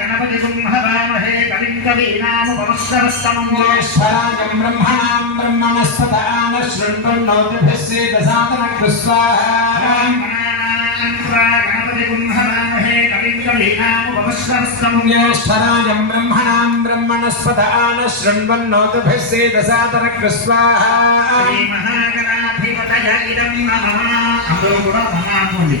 गणपतिगुंहवामहे कलिङ्गवीनामुपमस्सरस्तमोश्वराजम् ब्रह्मणाम् ब्रह्मणस्पत गणपतिगुंहवामहे कलिङ्गवीनामुपमस्सरस्तमोश्वराजम् ब्रह्मणाम् ब्रह्मणस्पत आनशृण्वन्नोतुभिः सेदसातनकृस्वाहा श्रीमहागणाधिपतय इदम् नमः गुणममापुनि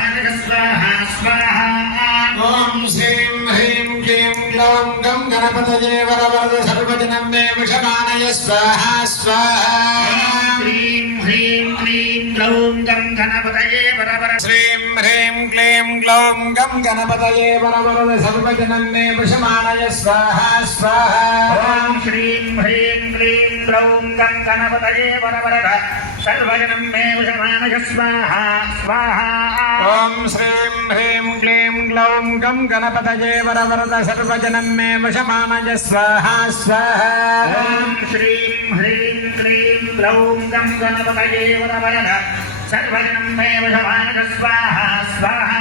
गणपतये वरवरद सर्वजनम्ये विषमाणय स्वाहा स्वाहा ह्रीं ह्रीं क्लीं ग्लौं गं गणपतये वरवर श्रीं ह्रीं क्लीं ग्लौं गं गणपतये वरवरद सर्वजनम्ये विषमाणय स्वाहा स्वाहा ॐ श्रीं ह्रीं क्लीं ग्लौं गं गणपतये वरवरद सर्वजनम्ये विषमाणय स्वाहा स्वाहा ॐ श्रीं ह्रीं क्लीं గ్లౌం గం గణపతయే వరవరద సర్వజనం మే వశమానయ స్వాహా స్వాహ ఓం శ్రీం హ్రీం క్లీం గ్లౌం గం గణపతయే వరవరద సర్వజనం మే వశమానయ స్వాహా స్వాహ